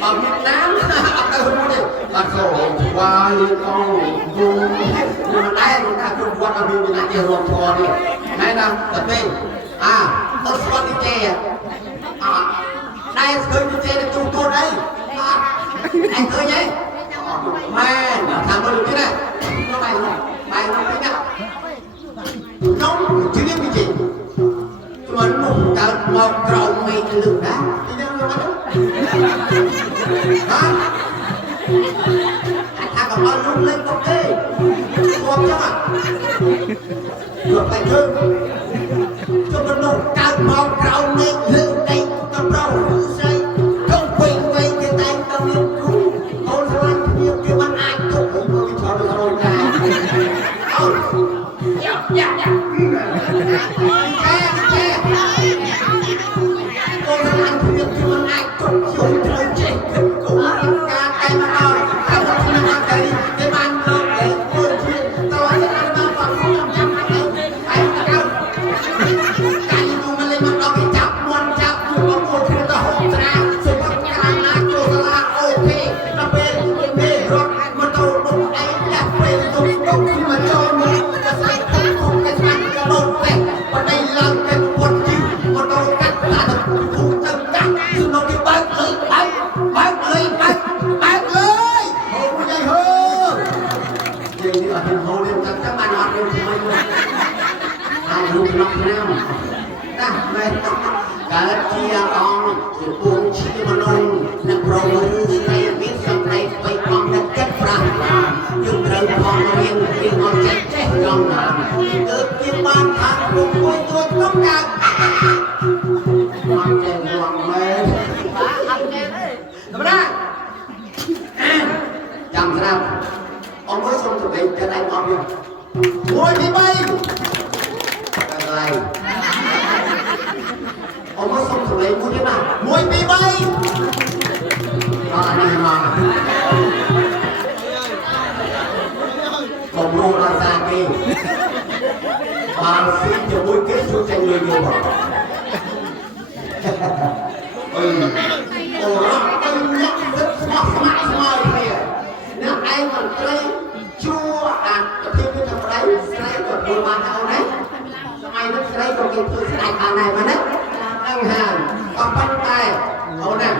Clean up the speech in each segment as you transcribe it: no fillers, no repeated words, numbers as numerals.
bằng Việt Nam là khổ qua con vùng nhưng mà đây chúng ta không quan tâm đến cái ruộng thò đi hay là tập đi tôi quan đi chè đây khơi đi chè là chung tôi đấy anh khơi nhé mẹ thằng có được thế này nó bài nó thế nào nóng chứ biết cái gì mà nó cả một rộng mày được đã hả anh còn nói lúc lên công ty không chứ mà được bài thương cho nó nụ cao một rộng mày được đây tâm rau xây không quên quên cái tay tao biết cũng ôn loan nhiều cái mắt anh cũng không có cho được rồi cả dạ cả chia con buông chi mà nôn nắp rồng này biết xong này quay con đất chất ra nhưng trời con yên yên con chết trong làm cứ kiếm ban thang cùng vui tôi không đạt con trẻ hoàng mê ra chẳng sao ông mới xong thực hiện cho anh con đi ngồi đi bay này ông mới xong thử lấy mua thế nào môi bị bay đi mà còn lô là ra kia mà xin cho môi kết xuống tranh người nhiều mà anh nhắc rất smart kìa nếu anh còn chơi chua thêm cái trong đấy còn mua bán đâu đấy ai nó đây còn kịp tôi sẽ hàng này mà đấy ăn hàng còn bánh tay ô nè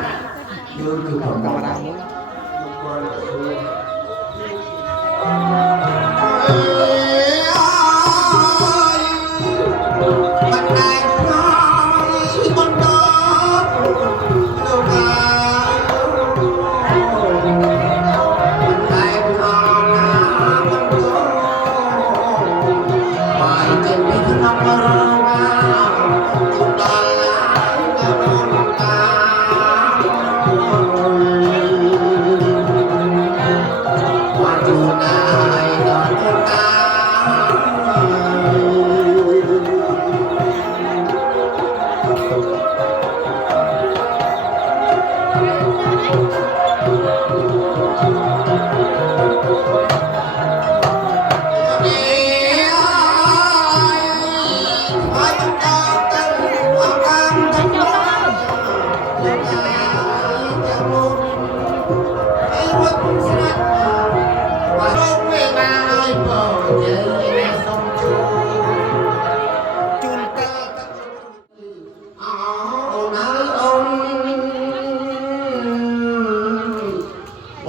đưa từ đầu vào đây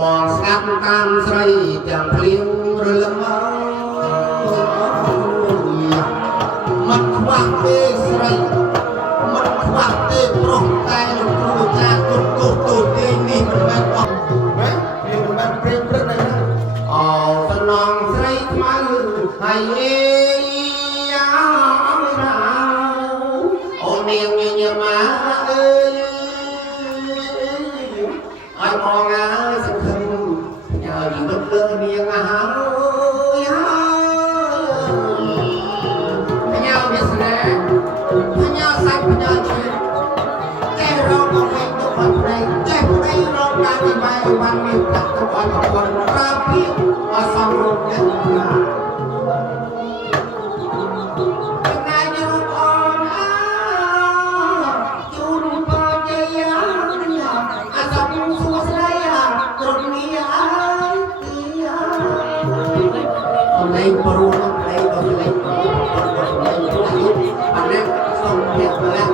បងស្ងាត់តាមស្រីទាំងភ្លៀងរលឹមមិនខ្វះទេស្រីមិនខ្វះទេប្រុសតែលោកគ្រូចាស់គុតគោះទូទាយនេះមិនមែនអស់ហ៎វាមិនមែនព្រៀងព្រឹកទេណាអូសំណងស្រីខ្មៅហើយអេអូនាងញញមាអើយឲ្យមកអើយសង្ឃឹមញ៉ាយមិនលើនាងហើយញ៉ាវាស្នេហ៍ញ៉ាសាច់ញ៉ាជាតិចេះរកមកវិញទៅបាត់ព្រៃចេះព្រៃរកការវិវាយបានមានប្រាក់ទៅឲ្យប្រព័ន្ធប្រើពាក្យឲ្យសំរុំយ៉ាងណាលេងព្រោះលេងដល់លេងព្រោះលេងព្រោះអាយុអានេះសូមអ្នកម្នាក់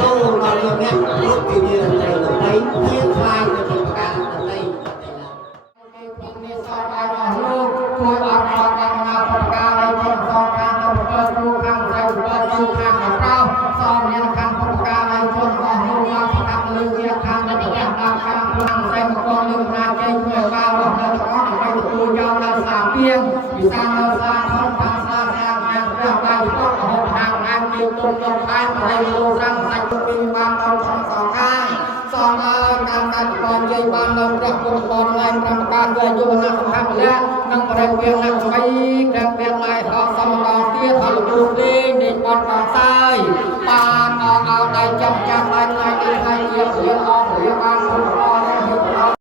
ចូលដល់យើងអ្នករត់ពីវាទៅទៅជាខ្លាយទៅជាប្រការទៅទៅខ្ញុំនេះសតឲ្យរបស់លោកគួរអត់អត់ដល់ណាប្រការឲ្យคนសងខាងទៅប្រកគ្រូខាងស្រីប្រកគ្រូខាងក្រៅសំមានខាងប្រការឲ្យคนរបស់លោកមកប្រកាសលើវាខាងទៅប្រកាសដល់ខាងខាងស្រីមកកលើណាចេញធ្វើការរបស់នៅទាំងអស់ដើម្បីទទួលយកដល់សាពៀងវិសាលសាខំខាងសាខាងខាងព្រះបាយតកហូបខាងអានមានទុំក្នុងខែប្រៃលោរំសាច់ពីបានដល់ផងសងខាងសងការកាត់បងជ័យបានដល់ព្រះគុណបងឡើងប្រការគឺយុវនសម្ភារៈនិងប្រេពៀងណាស្វ័យក្រែពៀងឡាយហោសមដល់ទៀតអលពុលេងនៃបនបងសាយបានអោដៃចាប់ចាប់ដៃថ្ងៃនេះថ្ងៃជារៀនអស់រៀនបានគុណ